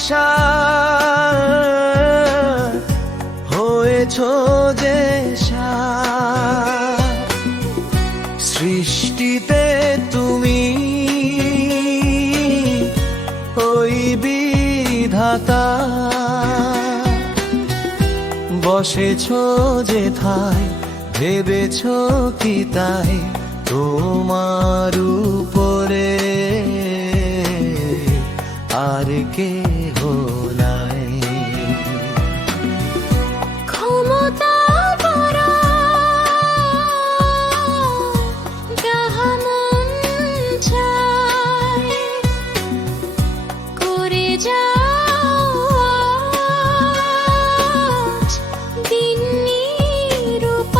অভিশাপ হয়েছ যে সৃষ্টিতে তুমি ওই বিধাতা বসেছ যেথায় ভেবেছ কি তাই তোমার উপরে আর কে নাই। ক্ষমতা করা যাহা মন চায় করে যাও আজ দিন নিরুপায়।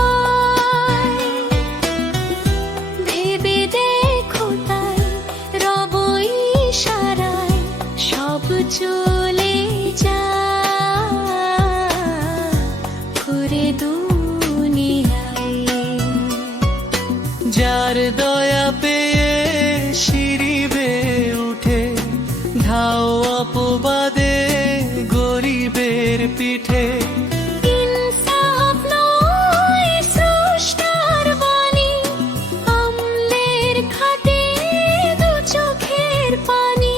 ভেবে দেখো তাই রব ইশারায় সব চলে যায় ঘুরে দুনিয়ায়। যার দয়া পেয়ে শিরিবে উঠে ধাও অপবাদে গরিবের পিঠে। ইনসাফ নয় স্রষ্টার বাণী, আমলের খাটে দু চোখের পানি।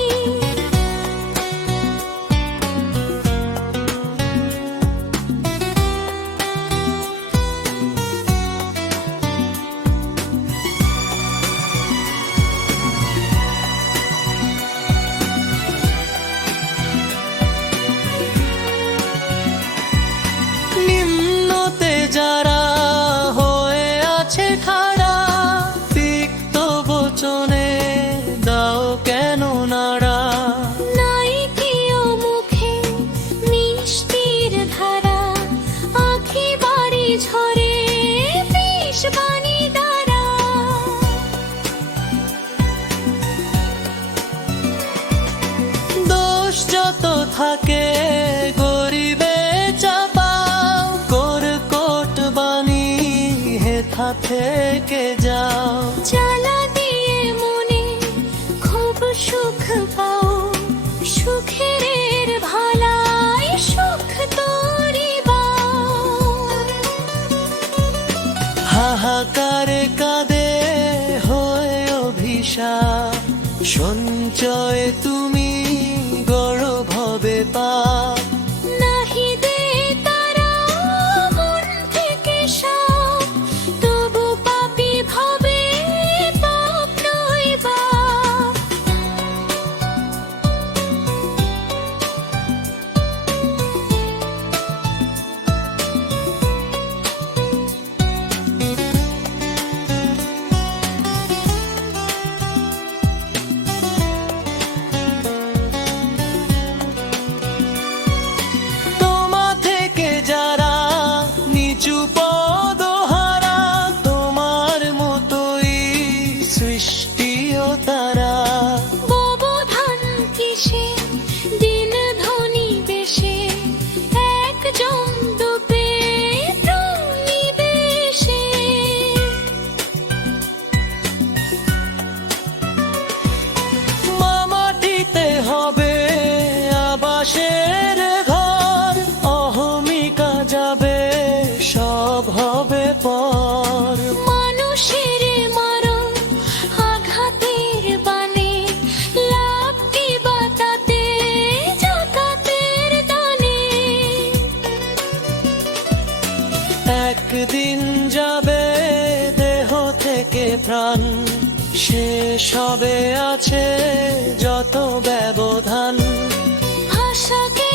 নিম্নতে যারা হয়ে আছে খাড়া তিক্ত বচনে দাও কেন নাড়া। নাই কেউ মুখে মিষ্টির ধারা, আঁখি বাড়ি ঝরে বিষ বাণী দ্বারা। দোষ যত থাকে গরিবে চাপাও কোট বাণী হেথা থেকে যাও। জ্বালা দিয়ে মনে খুব সুখ পাও, সুখের ভালাই সুখ তরিবাও। হাহাকারে কাঁদে হয়ে অভিশাপ সঞ্চয় তুমি গড় ভবে পাপ। নাহি দে তারা মন থেকে সব, তবু পাপী ভাবে পাপ নয় বাপ। তোমা থেকে যারা নিচু পদহারা তোমার মতোই সৃষ্টিও তারা। ব্যবধান কিসে দিন ধনী বেশে, একজন ডুবে প্রণিবেশে। মাটিতে হবে আবাসের ঘর অহমিকা যাবে সব হবে পর। মানুষের মারণ আঘাতের বানে, লাভটি বাতাতে জাকাতের দানে। একদিন যাবে দেহ থেকে প্রাণ শেষ হবে আছে যত ব্যবধান। ভাষাকে